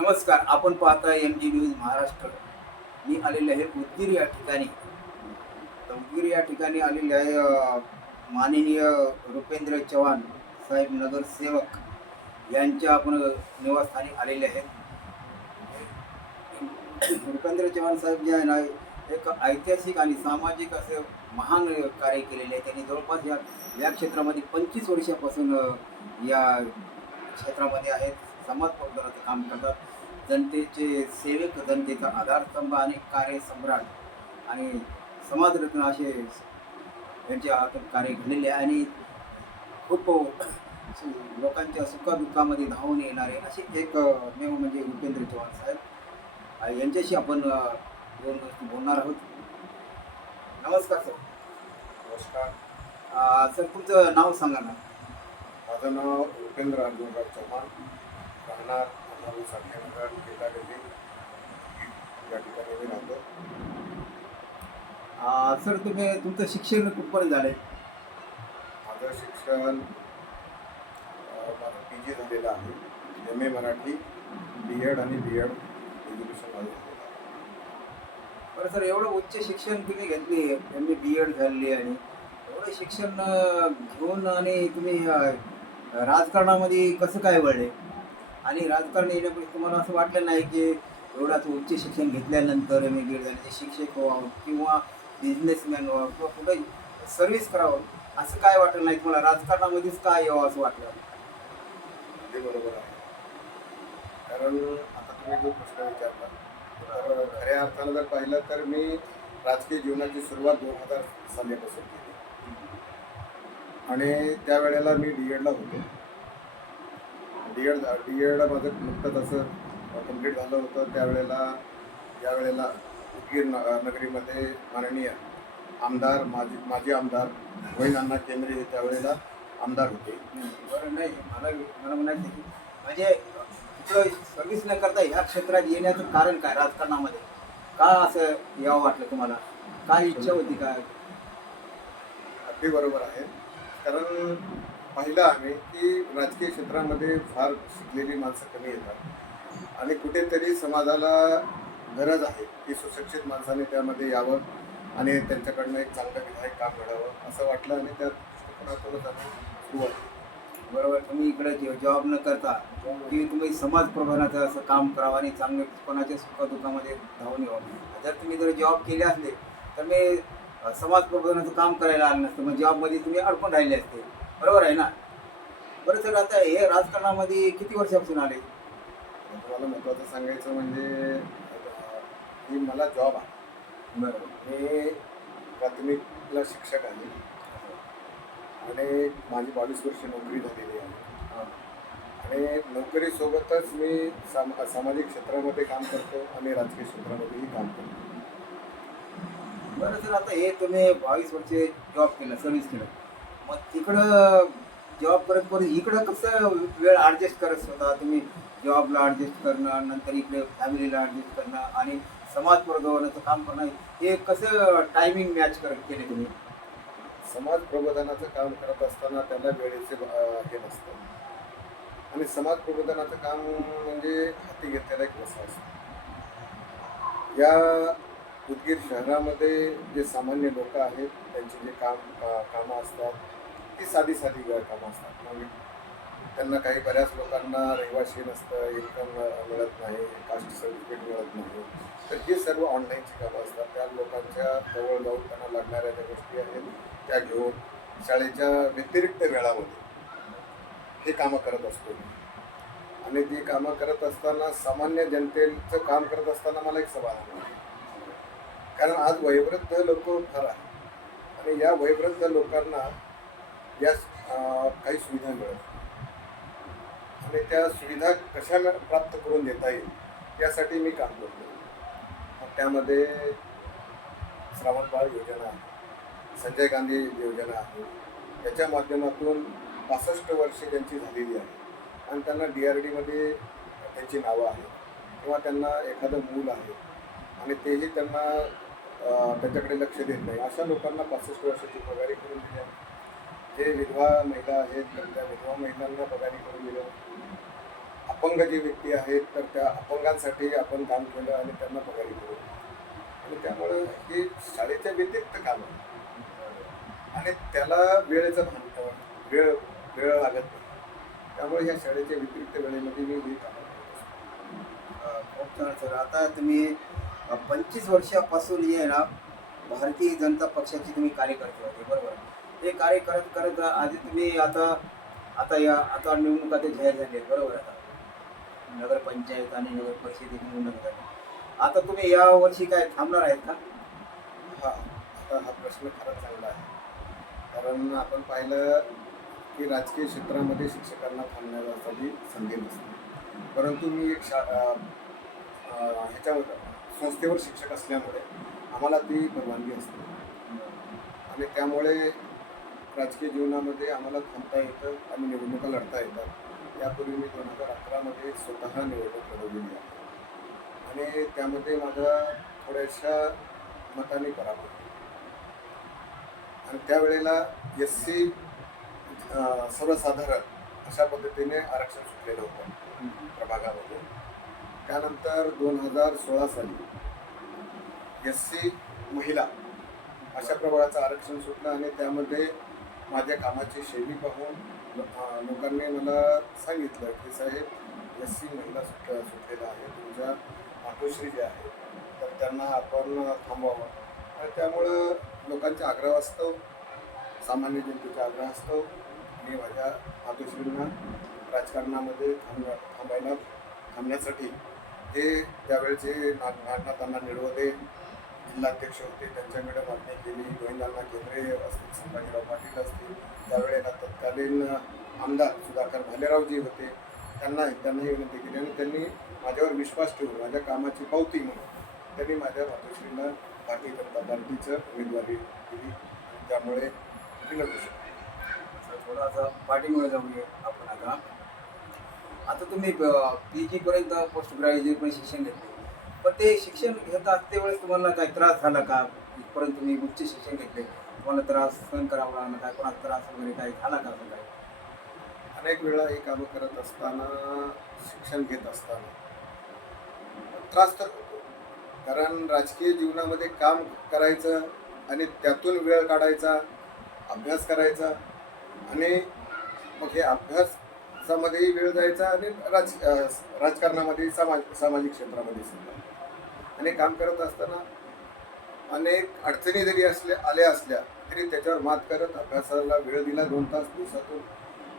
नमस्कार आपण पाहता एम जी न्यूज महाराष्ट्र. मी आलेले आहे उदगीर या ठिकाणी. तर उदगीर या ठिकाणी आलेले आहे माननीय रुपेंद्र चव्हाण साहेब नगरसेवक यांच्या आपण निवासस्थानी आलेले आहेत. रुपेंद्र चव्हाण साहेब जे आहे ना एक ऐतिहासिक आणि सामाजिक असे महान कार्य केलेले आहे. त्यांनी जवळपास या या क्षेत्रामध्ये पंचवीस वर्षापासून या क्षेत्रामध्ये आहेत. समाज प्रबोधनाचं काम करतात. जनतेचे सेवक जनतेचा आधारस्तंभ आणि कार्यसम्राट आणि समाजरत्न असे यांचे हातून कार्य घडलेले आहे आणि खूप लोकांच्या सुखदुःखामध्ये धावून येणारे असे एक मेव म्हणजे उपेंद्र चव्हाण साहेब. यांच्याशी आपण दोन गोष्टी बोलणार आहोत. नमस्कार सर. नमस्कार. सर तुमचं नाव सांगा ना. माझं नाव रुपेंद्र अर्जुनराव चव्हाण. राहणार जिल्हा या ठिकाणी मी राहतो. सर तुम्ही तुमचं शिक्षण कुठपर्यंत झालंय? माझं शिक्षण माझं पी जी झालेलं आहे. M A Marathi B Ed आणि बी एड एज्युकेशन माझं झालेलं आहे. बरं सर एवढं उच्च शिक्षण तुम्ही घेतले एम ए बी एड झालेली आणि एवढं शिक्षण घेऊन आणि तुम्ही राजकारणामध्ये कसं काय वळले? आणि राजकारण येण्यापूर्वी म्हणजे तुम्हाला असं वाटलं नाही की एवढाच उच्च शिक्षण घेतल्यानंतर एम ए बी एड झाले शिक्षक व्हावं किंवा बिझनेसमॅन व्हावं किंवा कुठे सर्व्हिस करावं असं काय वाटलं नाही? तुम्हाला राजकारणामध्येच काय यावं असं वाटलं? ते बरोबर आहे. कारण आता तुम्ही जो प्रश्न विचारला तर खऱ्या अर्थानं जर पाहिलं तर मी राजकीय जीवनाची सुरुवात दोन हजार सालीपासून केली. आणि त्यावेळेला मी डी एडला होतो. डी एड डी एड माझं नुकतंच असं कंप्लीट झालं होतं. त्यावेळेला यावेळेला उदगीर न नगरीमध्ये माननीय आमदार माजी माजी आमदार वैन अण्णा केंद्रे हे त्यावेळेला आमदार होते. बरं नाही मला मला म्हणायचं की म्हणजे तिकडं सर्व्हिस न करता ह्या क्षेत्रात येण्याचं कारण काय राजकारणामध्ये? का असं यावं वाटलं तुम्हाला? काय इच्छा होती काय अगदी बरोबर आहे. कारण पाहिलं आम्ही की राजकीय क्षेत्रामध्ये फार शिकलेली माणसं कमी येतात. आणि कुठेतरी समाजाला गरज आहे की सुशिक्षित माणसाने त्यामध्ये यावं आणि त्यांच्याकडनं एक चांगलं विधायक काम घडावं असं वाटलं आणि त्या दृष्टिकोनातूनच आम्ही सुरुवात केली. बरोबर तुम्ही इकडे जॉब न करता की तुम्ही समाज प्रबोधनाचं असं काम करावं आणि चांगले कोणाच्या सुखदुःखामध्ये धावून यावं. जर तुम्ही जर जॉब केले असले तर मी समाज प्रबोधनाचं काम करायला आलं नसतं मग जॉबमध्ये तुम्ही अडकून राहिले असते. बरोबर आहे ना? बरं सर आता हे राजकारणामध्ये किती वर्षापासून आले? तुम्हाला महत्त्वाचं सांगायचं म्हणजे की मला जॉब आहे. बरोबर. मी प्राथमिकला शिक्षक आहे. आणि माझी बावीस वर्ष नोकरी झालेली आहे. आणि नोकरीसोबतच मी साम सामाजिक क्षेत्रामध्ये काम करतो आणि राजकीय क्षेत्रामध्येही काम करतो. बरं सर आता हे तुम्ही बावीस वर्षे जॉब केलं सर्व्हिस केलं. मग तिकडं जॉब करत परत इकडं कसं वेळ ॲडजस्ट करत होता? तुम्ही जॉबला ॲडजस्ट करणं नंतर इकडे फॅमिलीला ॲडजस्ट करणं आणि समाज प्रबोधनाचं काम करणं हे कसं टायमिंग मॅच करत केले तुम्ही? समाज प्रबोधनाचं काम करत असताना त्याला वेळेचे हे नसतं. आणि समाज प्रबोधनाचं काम म्हणजे हाती घेतलेला एक वसा असतो. या उदगीर शहरामध्ये जे सामान्य लोक आहेत त्यांचे जे काम कामं असतात ती साधी साधी कामं असतात. मग त्यांना काही बऱ्याच लोकांना रहिवाशी नसतं इन्कम मिळत नाही कास्ट सर्टिफिकेट मिळत नाही. तर हे सर्व ऑनलाईनची कामं असतात. त्या लोकांच्या जवळ जाऊन त्यांना लागणाऱ्या ज्या गोष्टी आहेत त्या घेऊन शाळेच्या व्यतिरिक्त वेळामध्ये हे कामं करत असतो. आणि ती कामं करत असताना सामान्य जनतेचं काम करत असताना मला एक समाधान आहे. कारण आज वयोवृद्ध लोक फार आहेत आणि या वयोवृद्ध लोकांना या काही सुविधा मिळत आणि त्या सुविधा कशा प्राप्त करून देता येईल यासाठी मी काम करतो. त्यामध्ये श्रावणबाळ योजना आहे संजय गांधी योजना आहे. त्याच्या माध्यमातून पासष्ट वर्षे त्यांची झालेली आहे. आणि त्यांना डी आर डीमध्ये त्यांची नावं आहेत. किंवा त्यांना एखादं मूल आहे. आणि तेही त्यांना त्याच्याकडे लक्ष देत नाही. अशा लोकांना पासष्ट वर्षाची पगारी करून दिली. जे विधवा महिला आहेत तर त्या विधवा महिलांना पगारी करून दिलं. अपंग जे व्यक्ती आहेत तर त्या अपंगांसाठी आपण काम केलं आणि त्यांना पगारी करू आणि त्यामुळं हे शाळेच्या व्यतिरिक्त काम आहे. आणि त्याला वेळेचं भान वेळ वेळ लागत नाही. त्यामुळे ह्या शाळेच्या व्यतिरिक्त वेळेमध्ये मी हे काम करतो खूप छान सर. आता तुम्ही पंचवीस वर्षापासून हे ना भारतीय जनता पक्षाची तुम्ही कार्यकर्ते होते बरोबर? हे कार्य करत करत आधी तुम्ही आता आता या आता निवडणुका ते जाहीर झाले बरोबर आता नगरपंचायत आणि नगर परिषद निवडणूक झाली. आता तुम्ही या वर्षी काय थांबणार आहेत का? हा आता हा प्रश्न खरंच चांगला आहे. कारण आपण पाहिलं की राजकीय क्षेत्रामध्ये शिक्षकांना थांबण्यासाठी संधी नसते परंतु मी एक शा ह्याच्यावर संस्थेवर शिक्षक असल्यामुळे आम्हाला ती परवानगी असते. आणि त्यामुळे राजकीय जीवनामध्ये आम्हाला थांबता येतं आणि निवडणुका लढता येतात. यापूर्वी मी दोन हजार अकरामध्ये स्वतः निवडणूक लढवलेली आहे. आणि त्यामध्ये माझा थोड्याशा मताने पराभव. आणि त्यावेळेला एस सी सर्वसाधारण अशा पद्धतीने आरक्षण सुटलेलं होतं. प्रभागामध्ये. त्यानंतर दोन हजार सोळा साली एस सी महिला अशा प्रमाणाचं आरक्षण सुटलं आणि त्यामध्ये माझ्या कामाची शैली पाहून लोकांनी मला सांगितलं की साहेब एस सी महिला सुट सुटलेला आहे तुमच्या मातोश्री जे आहे तर त्यांना आपण थांबवावं. आणि त्यामुळं लोकांचा आग्रह असतो सामान्य जिंतेचा आग्रह असतो. मी माझ्या मातोश्रींना राजकारणामध्ये थांब थांबायला थांबण्यासाठी ते त्यावेळेचे ना नागनाथांना निळवदे जिल्हाध्यक्ष होते त्यांच्याकडे मागणी केली. गोविंदांना केंद्रे असतील संभाजीराव पाटील असतील. त्यावेळेला तत्कालीन आमदार सुधाकर भालेरावजी होते. त्यांना त्यांनाही विनंती केली. आणि त्यांनी माझ्यावर विश्वास ठेवून माझ्या कामाची पावती म्हणून त्यांनी माझ्या मातोश्रींना भारतीय जनता पार्टीचं उमेदवारी दिली. त्यामुळे मी लढू शकलो थोडासा पाठीमुळे जाऊया आपण आता. आता तुम्ही पी जी पर्यंत पोस्ट ग्रॅज्युएट पण शिक्षण घेतले. पण ते शिक्षण घेत असते तुम्हाला काही त्रास झाला का? इथपर्यंत तुम्ही उच्च शिक्षण घेतले. तुम्हाला त्रास सहन करावा लागला काय कोणाला त्रास वगैरे काही झाला का असं काय अनेक वेळा हे कामं करत असताना शिक्षण घेत असताना. त्रास तर कारण राजकीय जीवनामध्ये काम करायचं आणि त्यातून वेळ काढायचा अभ्यास करायचा आणि मग हे अभ्यास अभ्यासामध्येही वेळ जायचा आणि राज राजकारणामध्ये समाज सामाजिक क्षेत्रामध्ये सुद्धा. आणि काम करत असताना अनेक अडचणी जरी असल्या आल्या असल्या तरी त्याच्यावर मात करत अभ्यासाला वेळ दिला दोन तास दिवसातून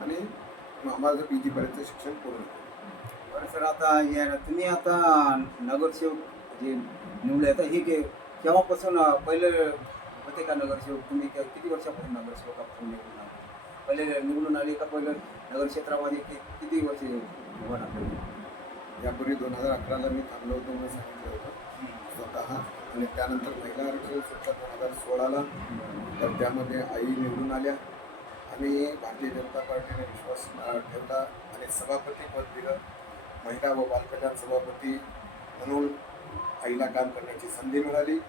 आणि माझं पी जीपर्यंत शिक्षण पूर्ण केलं बरं सर आता हे तुम्ही आता नगरसेवक जे निवडले आता हे के केव्हापासून पहिले होते का नगरसेवक? तुम्ही किती वर्षापासून नगरसेवकापासून आपण आले पहिले निवडून आले का पहिलं नगर क्षेत्रामध्ये किती वर्ष उभं राहतो? यापूर्वी दोन हजार अकराला मी थांबलो होतो म्हणून सांगितलं होतं. स्वतः. आणि त्यानंतर महिला आरक्षण सुद्धा दोन हजार सोळाला. तर त्यामध्ये आई निवडून आल्या. आणि भारतीय जनता पार्टीने विश्वास ठेवला आणि सभापती पद दिलं. महिला व बालकल्याण सभापती म्हणून आईला काम करण्याची संधी मिळाली.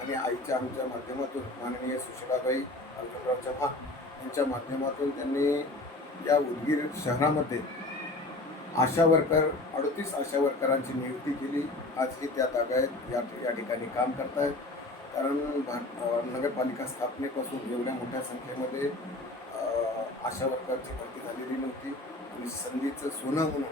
आणि आईच्या आमच्या माध्यमातून माननीय सुशिलाबाई अर्जुनराव चव्हाण यांच्या माध्यमातून त्यांनी या उदगीर शहरामध्ये आशा वर्कर अडतीस आशा वर्करांची नियुक्ती केली. आजही त्या तागायत या या ठिकाणी काम करतायत. कारण नगरपालिका स्थापनेपासून एवढ्या मोठ्या संख्येमध्ये आशा वर्करची भरती झालेली नव्हती. आणि संधीचं सोनं म्हणून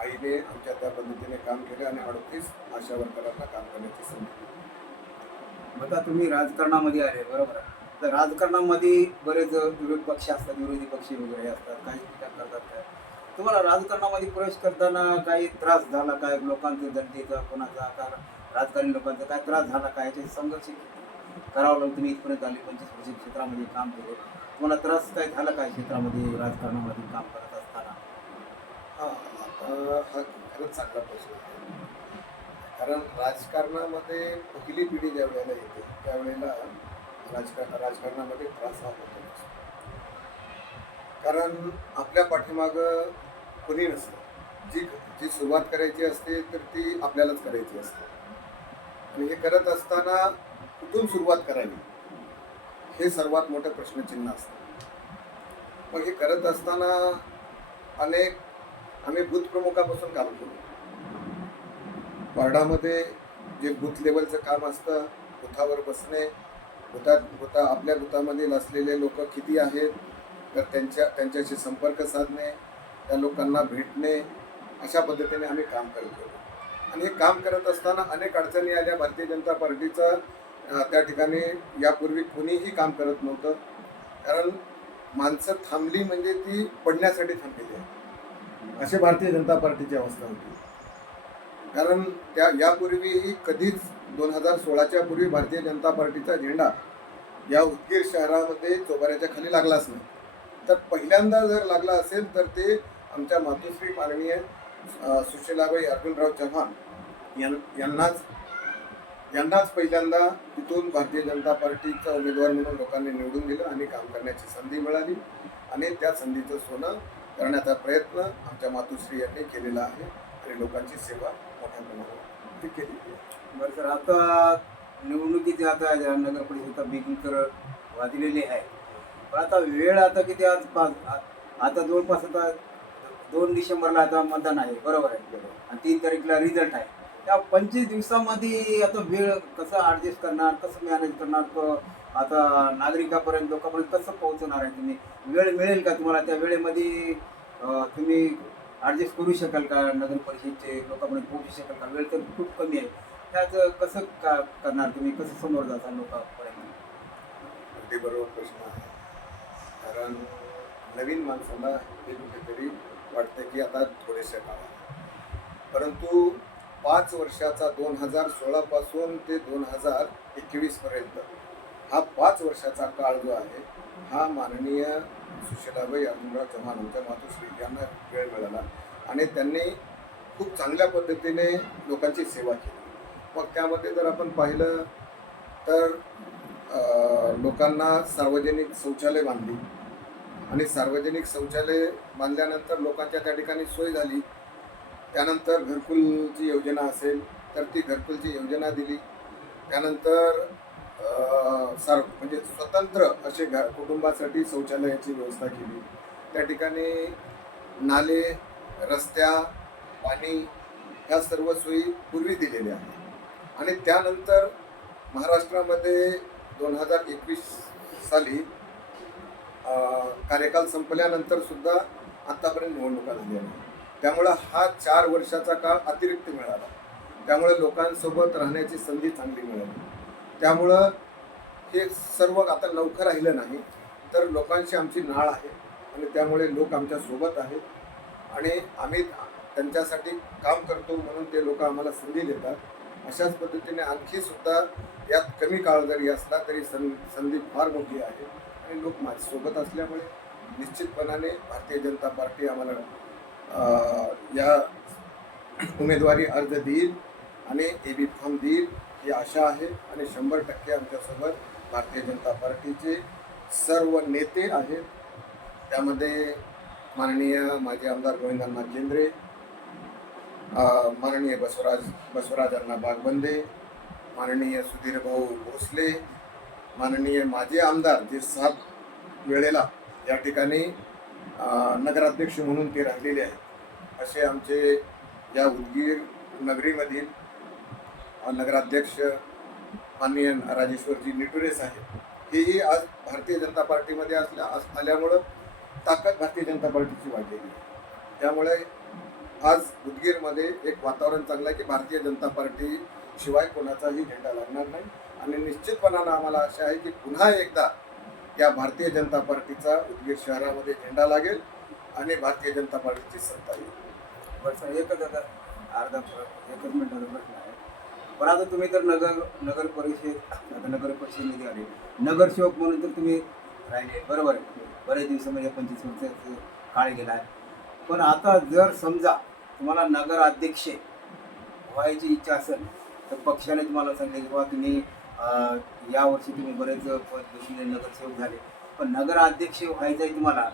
आईने आमच्या त्या पद्धतीने काम केले आणि अडतीस आशा वर्करांना काम करण्याची संधी दिली. आता तुम्ही राजकारणामध्ये आले बरोबर आहे. तर राजकारणामध्ये बरेच विरोधी पक्ष असतात विरोधी पक्ष वगैरे असतात काही टीका करतात काय? तुम्हाला राजकारणामध्ये प्रवेश करताना काही त्रास झाला काय? लोकांचे जनतेचा कोणाचा आकार राजकारणी लोकांचा काय त्रास झाला काय? याचे संघर्ष करावं लागलं तुम्ही इथपर्यंत आले पंचवीस वर्ष क्षेत्रामध्ये काम केले. तुम्हाला त्रास काय झाला काय क्षेत्रामध्ये राजकारणामध्ये काम करत असताना? हा हा खरंच चांगला प्रश्न कारण राजकारणामध्ये पहिली पिढी ज्या वेळेला येते त्यावेळेला राजकारण राजकारणामध्ये त्रास हा होतो. कारण आपल्या पाठीमागं कोणी नसतं. जी जी सुरुवात करायची असते तर ती आपल्यालाच करायची असते. आणि हे करत असताना कुठून सुरुवात करावी? हे सर्वात मोठं प्रश्नचिन्ह असतं. मग हे करत असताना अनेक आम्ही बूथ प्रमुखापासून काम करू वार्डामध्ये जे बूथ लेवलचं काम असतं बुथावर बसणे बुथात बुथा आपल्या बुथामधील असलेले लोक किती आहेत? तर त्यांच्या त्यांच्याशी संपर्क साधणे त्या लोकांना भेटणे अशा पद्धतीने आम्ही काम करत होतो. आणि हे काम करत असताना अनेक अडचणी आल्या. भारतीय जनता पार्टीचं त्या ठिकाणी यापूर्वी कोणीही काम करत नव्हतं. कारण माणसं थांबली म्हणजे ती पडण्यासाठी थांबलेली आहे असे भारतीय जनता पार्टीची अवस्था होती. कारण त्या यापूर्वीही कधीच दोन हजार सोळाच्या पूर्वी भारतीय जनता पार्टीचा झेंडा या उदगीर शहरामध्ये चोबाऱ्याच्या खाली लागलाच नाही तर पहिल्यांदा जर लागला असेल तर ते आमच्या मातोश्री माननीय सुशीलाबाई अर्जुनराव चव्हाण यां- यांनाच यांनाच पहिल्यांदा तिथून भारतीय जनता पार्टीचा उमेदवार म्हणून लोकांनी निवडून दिलं आणि काम करण्याची संधी मिळाली आणि त्या संधीचं सोनं करण्याचा प्रयत्न आमच्या मातोश्री यांनी केलेला आहे आणि लोकांची सेवा मोठ्या प्रमाणात ती केलेली आहे बरं सर आता निवडणुकीचे आता ज्या नगर परिषदेचा बिगिन तर वाजलेली आहे पण आता वेळ आता किती आज पाच आता जवळपास आता दोन डिसेंबरला आता मतदान आहे बरोबर आहे आणि तीन तारीखला रिझल्ट आहे. त्या पंचवीस दिवसामध्ये आता वेळ कसं ॲडजस्ट करणार कसं मॅनेज करणार तो आता नागरिकापर्यंत लोकांपर्यंत कसं पोहोचणार आहे तुम्ही? वेळ मिळेल का तुम्हाला? त्या वेळेमध्ये तुम्ही ॲडजस्ट करू शकाल का नगर परिषदचे लोकांपर्यंत पोहोचू शकाल का? वेळ तर खूप कमी आहे. ह्याचं कसं का करणार? तुम्ही कसं समोर जाता लोकांपर्यंत? अगदी बरोबर प्रश्न आहे. कारण नवीन माणसाला हे कुठेतरी वाटतं की आता थोडेसे काळ परंतु पाच वर्षाचा दोन हजार सोळापासून ते दोन हजार एकवीस पर्यंत हा पाच वर्षाचा काळ जो आहे हा माननीय सुशीलाबाई अर्जुनराव चव्हाण आमच्या मातोश्री यांना वेळ मिळाला आणि त्यांनी खूप चांगल्या पद्धतीने लोकांची सेवा केली. मग त्यामध्ये जर आपण पाहिलं तर लोकांना सार्वजनिक शौचालय बांधली. आणि सार्वजनिक शौचालय बांधल्यानंतर लोकांच्या त्या ठिकाणी सोय झाली. त्यानंतर घरकुलची योजना असेल तर ती घरकुलची योजना दिली. त्यानंतर सार म्हणजे स्वतंत्र असे घर कुटुंबासाठी शौचालयाची व्यवस्था केली. त्या ठिकाणी नाले रस्त्या पाणी ह्या सर्व सोयी पूर्वी दिलेल्या आहेत. आणि त्यानंतर महाराष्ट्रामध्ये दोन हजार एकवीस साली कार्यकाल संपल्यानंतर सुद्धा आतापर्यंत निवडणुका झाल्या नाही त्यामुळं हा चार वर्षाचा काळ अतिरिक्त मिळाला. त्यामुळे लोकांसोबत राहण्याची संधी चांगली मिळाली. त्यामुळं हे सर्व आता लवकर राहिलं नाही तर लोकांशी आमची नाळ आहे आणि त्यामुळे लोक आमच्यासोबत आहेत. आणि आम्ही त्यांच्यासाठी काम करतो म्हणून ते लोक आम्हाला संधी देतात. अशाच पद्धतीने आणखी सुद्धा यात कमी काळ जरी असला तरी सं संधी फार मोठी आहे. आणि लोक माझ्यासोबत असल्यामुळे निश्चितपणाने भारतीय जनता पार्टी आम्हाला या उमेदवारी अर्ज देईल आणि ए बी फॉर्म देईल ही आशा आहे. आणि शंभर टक्के आमच्यासोबत भारतीय जनता पार्टीचे सर्व नेते आहेत. त्यामध्ये माननीय माजी आमदार गोविंद केंद्रे माननीय बसवराज बसवराज अण्णा बागबंदे माननीय सुधीर भाऊ भोसले माननीय माजी आमदार जे सात वेळेला या ठिकाणी नगराध्यक्ष म्हणून ते राहिलेले आहेत. असे आमचे या उदगीर नगरीमधील नगराध्यक्ष माननीय राजेश्वरजी निटुरे साहेब हेही आज भारतीय जनता पार्टीमध्ये असल्या आस- आल्यामुळं ताकद भारतीय जनता पार्टीची वाढलेली आहे. त्यामुळे आज उदगीरमध्ये एक वातावरण चांगलं आहे की भारतीय जनता पार्टी शिवाय कोणाचाही झेंडा लागणार नाही. आणि निश्चितपणानं आम्हाला आशा आहे की पुन्हा एकदा या भारतीय जनता पार्टीचा उदगीर शहरामध्ये झेंडा लागेल आणि भारतीय जनता पार्टीची सत्ता येईल. बरं एकच आता अर्धा एकच मिनिटाचा प्रश्न आहे. पण आता तुम्ही तर नगर नगर परिषद आता नगर परिषदेमध्ये आले. नगरसेवक म्हणून तर तुम्ही राहिले. बरोबर बरेच दिवस म्हणजे पंचवीस वर्षाचा काळ गेला आहे. पण आता जर समजा तुम्हाला नगर अध्यक्ष व्हायची इच्छा असेल तर पक्षाने तुम्हाला सांगितले की बाबा तुम्ही यावर्षी तुम्ही बरेच पद्धतीने नगरसेवक झाले. पण नगर अध्यक्ष व्हायचं आहे तुम्हाला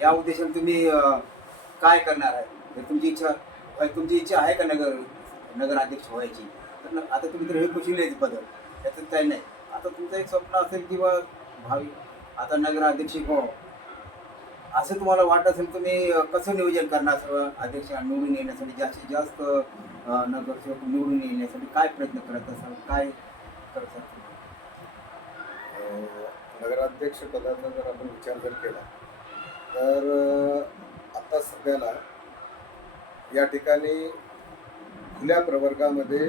या उद्देशाने तुम्ही काय करणार आहे? तुमची इच्छा तुमची इच्छा आहे का नगर नगराध्यक्ष व्हायची? तर आता तुम्ही तर हे कुशील बदल त्याचं काही नाही. आता तुमचं एक स्वप्न असेल की भावी आता नगराध्यक्ष हो असं तुम्हाला वाटत असेल तुम्ही कसं नियोजन करणार सर्व? अध्यक्ष निवडून येण्यासाठी जास्तीत जास्त नगरसेवक निवडून येण्यासाठी काय प्रयत्न करत असाल? काय करत असाल नगराध्यक्ष पदाचा जर आपण विचार जर केला तर आता सध्याला या ठिकाणी खुल्या प्रवर्गामध्ये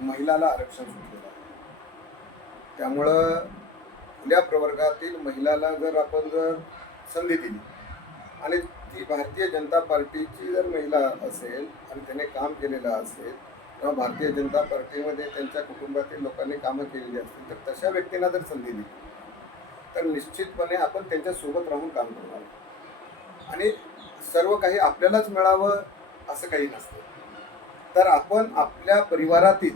महिलाला आरक्षण सुटलेलं आहे. त्यामुळं खुल्या प्रवर्गातील महिलाला जर आपण जर संधी दिली. आणि ती भारतीय जनता पार्टीची जर महिला असेल आणि त्याने काम केलेलं असेल किंवा भारतीय जनता पार्टीमध्ये त्यांच्या कुटुंबातील लोकांनी कामं केलेली असतील तर तशा व्यक्तींना जर संधी दिली तर निश्चितपणे आपण त्यांच्यासोबत राहून काम करणार. आणि सर्व काही आपल्यालाच मिळावं असं काही नसतं. तर आपण आपल्या परिवारातील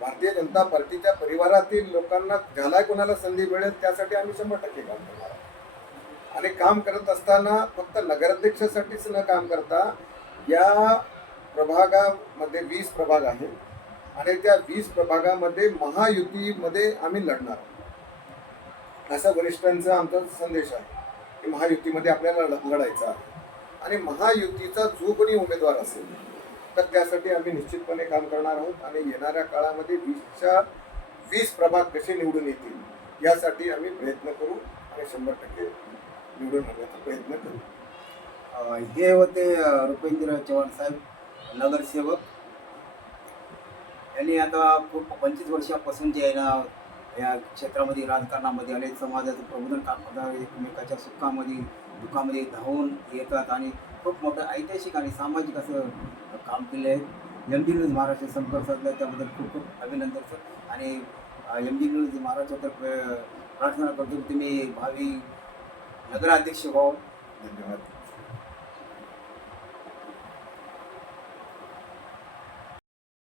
भारतीय जनता पार्टीच्या परिवारातील लोकांना ज्याला कोणाला संधी मिळेल त्यासाठी आम्ही शंभर टक्के काम करणार. आणि काम करत असताना फक्त नगराध्यक्षासाठीच न काम करता या प्रभागामध्ये वीस प्रभाग आहेत. आणि त्या वीस प्रभागामध्ये महायुतीमध्ये आम्ही लढणार आहोत. असा वरिष्ठांचा आमचा संदेश आहे की महायुतीमध्ये आपल्याला लढायचा आहे. आणि महायुतीचा जो कोणी उमेदवार असेल तर त्यासाठी आम्ही निश्चितपणे काम करणार आहोत. आणि येणाऱ्या काळामध्ये वीसच्या वीस प्रभाग कसे निवडून येतील यासाठी आम्ही प्रयत्न करू आणि शंभर टक्के निवडून आणण्याचा प्रयत्न करू हे होते रुपेंद्र चव्हाण साहेब नगरसेवक यांनी आता खूप पंचवीस वर्षापासून जे आहे ना या क्षेत्रामध्ये राजकारणामध्ये आले. समाजाचं प्रबोधन काम करतात एकमेकाच्या सुखामध्ये दुःखामध्ये धावून येतात आणि खूप मोठं ऐतिहासिक आणि सामाजिक असं काम केलं आहे. एम डी न्यूज महाराष्ट्र संपर्क साधला त्याबद्दल खूप खूप अभिनंदन सर. आणि एम डी न्यूज महाराष्ट्रातर्फे प्रार्थना करतो की तुम्ही भावी नगराध्यक्ष भाऊ धन्यवाद.